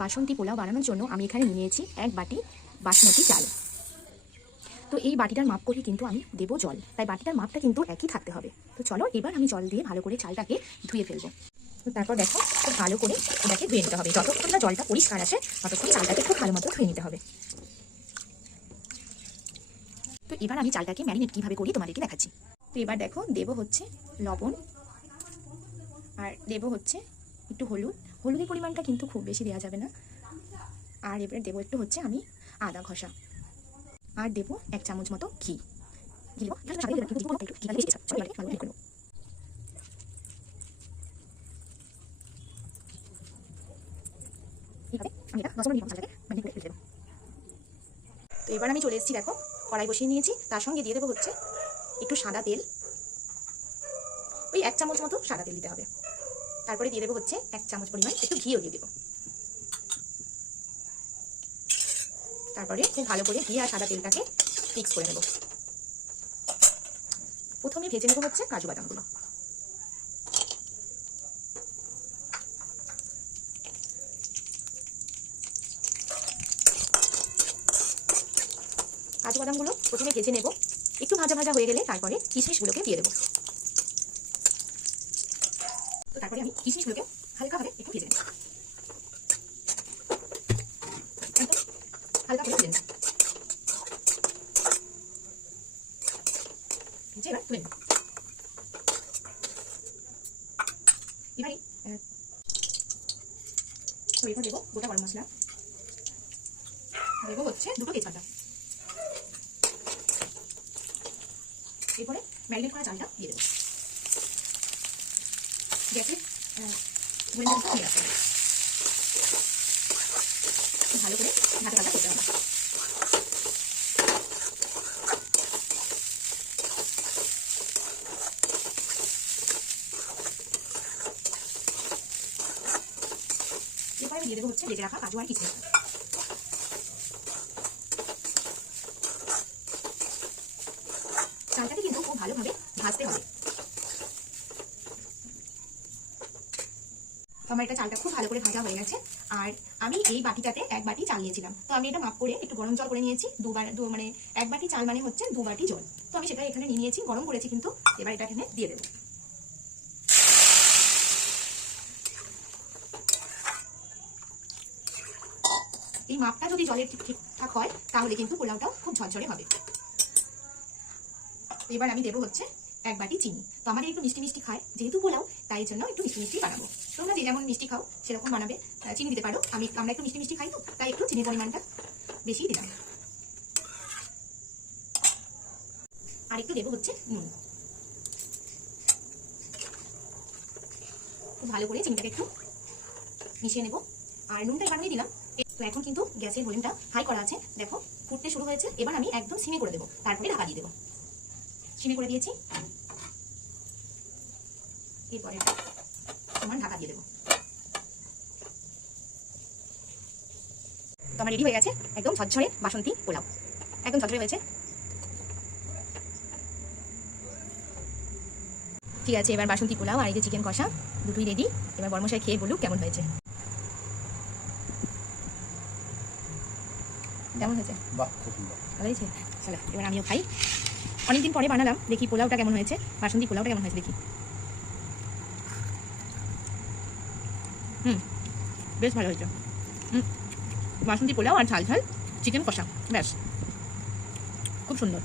বাসন্তী পোলাও বানানোর জন্য আমি এখানে নিয়েছি এক বাটি বাসমতি চাল। তো এই বাটিটার মাপ করে কিন্তু আমি দেবো জল। তাই বাটিটার মাপটা কিন্তু একই থাকতে হবে। তো চলো এবার আমি জল দিয়ে ভালো করে চালটাকে ধুয়ে ফেলব। তো তারপর দেখো, খুব ভালো করে এটাকে ধুয়ে নিতে হবে। যতক্ষণ না জলটা পরিষ্কার আসে, ততক্ষণ চালটাকে খুব ভালো মতো ধুয়ে নিতে হবে। তো এবার আমি চালটাকে ম্যারিনেট কীভাবে করি তোমাদেরকে দেখাচ্ছি। তো এবার দেখো, দেব হচ্ছে লবণ আর দেব হচ্ছে একটু হলুদ। হলুদের পরিমাণটা কিন্তু খুব বেশি দেওয়া যাবে না। আর এবার দেবো একটু হচ্ছে আমি আদা ঘষা। আর দেবো এক চামচ মতো ঘি। তো এবার আমি চলে এসেছি, দেখো, কড়াই বসিয়ে নিয়েছি। তার সঙ্গে দিয়ে দেবো হচ্ছে একটু সাদা তেল। ওই এক চামচ মতো সাদা তেল দিতে হবে। তারপরে দিয়ে দেবো হচ্ছে এক চামচ পরিমাণ একটু ঘিও দিয়ে দেবো। তারপরে খুব ভালো করে ঘি আর সাদা তেলটাকে মিক্স করে নেব। প্রথমে ভেজে নেব হচ্ছে কাজু বাদামগুলো। কাজু বাদামগুলো প্রথমে ভেজে নেব। একটু ভাজা ভাজা হয়ে গেলে তারপরে কিশমিশগুলোকে দিয়ে দেবো। তারপরে আমি কিশমিশগুলোকে হালকাভাবে একটু ভেজে নেব হালকা করে ভেজে নেব ভেজে এবার গোটা গরম মশলা। দেবো হচ্ছে দুটো তেজপাতা। এরপরে ম্যারিনেট করা চালটা দিয়ে কমিয়ে রাখতে হবে ভালো করে ভাজা ভাজা করতে হবে। এরপরে দিয়ে দেবো হচ্ছে ভেজে রাখা কাজু আর কিশমিশ চালটাকে কিন্তু খুব ভালোভাবে ভাজতে হবে। আমার এটা চালটা খুব ভালো করে ভাজা হয়ে গেছে। আর আমি এই বাটিটাতে এক বাটি চাল নিয়েছিলাম। তো আমি এটা মাপ করে একটু গরম জল করে নিয়েছি। দুবার দু মানে এক বাটি চাল মানে হচ্ছে দু বাটি জল। তো আমি সেটা এখানে নিয়ে নিয়েছি, গরম করেছি কিন্তু এবার এটা এখানে দিয়ে দেবো। এই মাপটা যদি জলের ঠিক ঠিকঠাক হয়, তাহলে কিন্তু পোলাওটাও খুব ঝরঝরে হবে। এবার আমি দেবো হচ্ছে এক বাটি চিনি। তো আমাদের একটু মিষ্টি মিষ্টি খায়। যেহেতু পোলাও, তাই জন্য একটু মিষ্টি মিষ্টি বানাবো। তোমরা যে যেমন মিষ্টি খাও, সেরকম বানাবে। চিনি দিতে পারো। আমি, আমরা একটু মিষ্টি মিষ্টি খাই তো, তাই একটু চিনির পরিমাণটা বেশি দিলাম। আর একটু দেবো হচ্ছে নুন। খুব ভালো করে চিনিটাকে একটু মিশিয়ে নেব। আর নুনটা এবার দিলাম। তো এখন কিন্তু গ্যাসের ভলিউমটা হাই করা আছে। দেখো, ফুটতে শুরু হয়েছে। এবার আমি একদম সিমে করে দেবো। তারপরে ঢাকা দিয়ে দেবো। সিমে করে দিয়েছি। এরপরে তোমার ঢাকা দিয়ে দেবো। তো আমার রেডি হয়ে গেছে একদম ঝরঝরে বাসন্তী পোলাও। একদম ঝরঝরে হয়েছে। ঠিক আছে এবার বাসন্তী পোলাও আর এই যে চিকেন কষা দুটোই রেডি এবার বর্মশাই খেয়ে বলুক কেমন হয়েছে। কেমন হয়েছে? বাহ খুব ভালো হয়েছে? চলো এবার আমিও খাই। অনেকদিন পরে বানালাম, দেখি পোলাওটা কেমন হয়েছে, বাসন্তী পোলাওটা কেমন হয়েছে, দেখি। হুম, বেশ ভালো হয়েছে। হুম, বাসন্তী পোলাও আর ঝাল ঝাল, চিকেন কষা, ব্যাস। খুব সুন্দর।